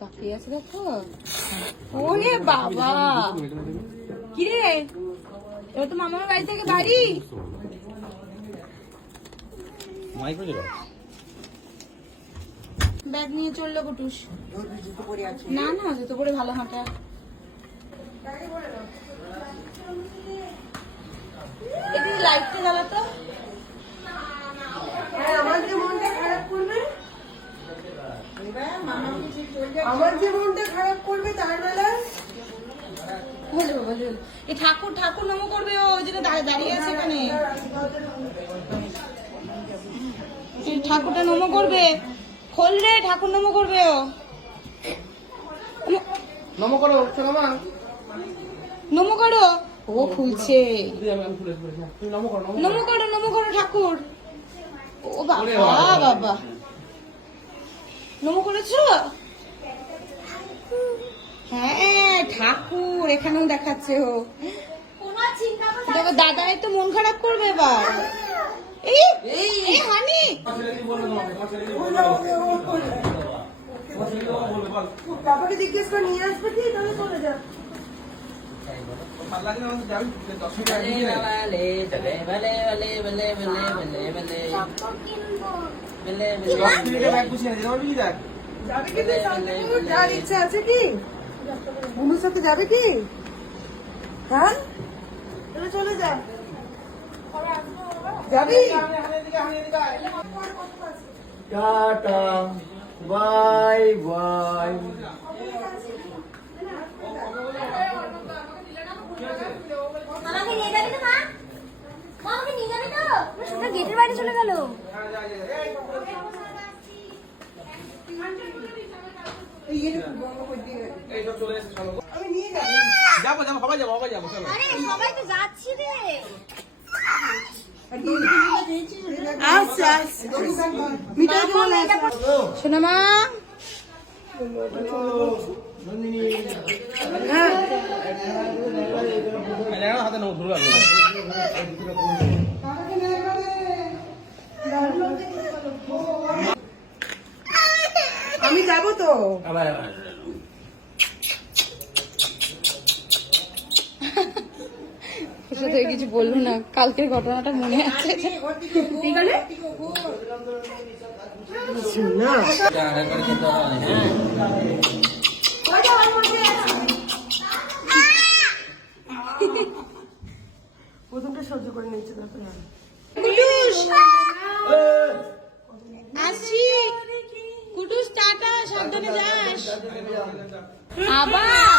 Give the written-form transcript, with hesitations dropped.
তাকিয়ে আছে দেখো। ওরে বাবা, কিরে এবার তো মামার বাড়ি থেকে বাড়ি। ব্যাগ নিয়ে চললো কুটুস। না না, জুতো পরে ভালো হাঁটা। একটু লাইটটা জ্বালাতো। আমার যে মনটা খারাপ করবে তার বেলায় এই ঠাকুর ঠাকুর নমো করবে। ও ওই যেটা দাঁড়িয়ে আছে এখানে, ঠাকুরটা নমো করবে। খোল রে, ঠাকুর নমো করবে। ও নমো করো মা, নমো করো। ও খুলছে। নমো করো নমো করো, নমো করো ঠাকুর। ও বাবা বাবা, নমো করেছো? হ্যাঁ ঠাকুর এখানেও দেখাচ্ছে। ও দেখো, দাদাই তো মন খারাপ করবে এবার। এই হানি, বাবাকে জিজ্ঞেস করে নিয়ে আসবে কি, তাহলে চলে যা। যাবে কি তুই? যার ইচ্ছা আছে কি? বন্ধুর সাথে যাবে কি? হ্যাঁ, তাহলে চলে যা। যাবি? Tata, bye bye. আমাকে নিয়ে যাবি তো মা? মা আমাকে নিয়ে যাবি তো? ওটা গেটের বাইরে চলে গেল। আমি নিয়ে যাবো। আরে সবাই তো যাচ্ছি রে। আচ্ছা আচ্ছা, মিঠাই বলে শোনো মা। আমি যাবো তো। কিছু বললো না, কালকের ঘটনাটা মনে আছে। না প্রথমটা সহ্য করে নিচ্ছে, তারপরে আসি কুটুস, টাটা, সাবধানে যাস। আবার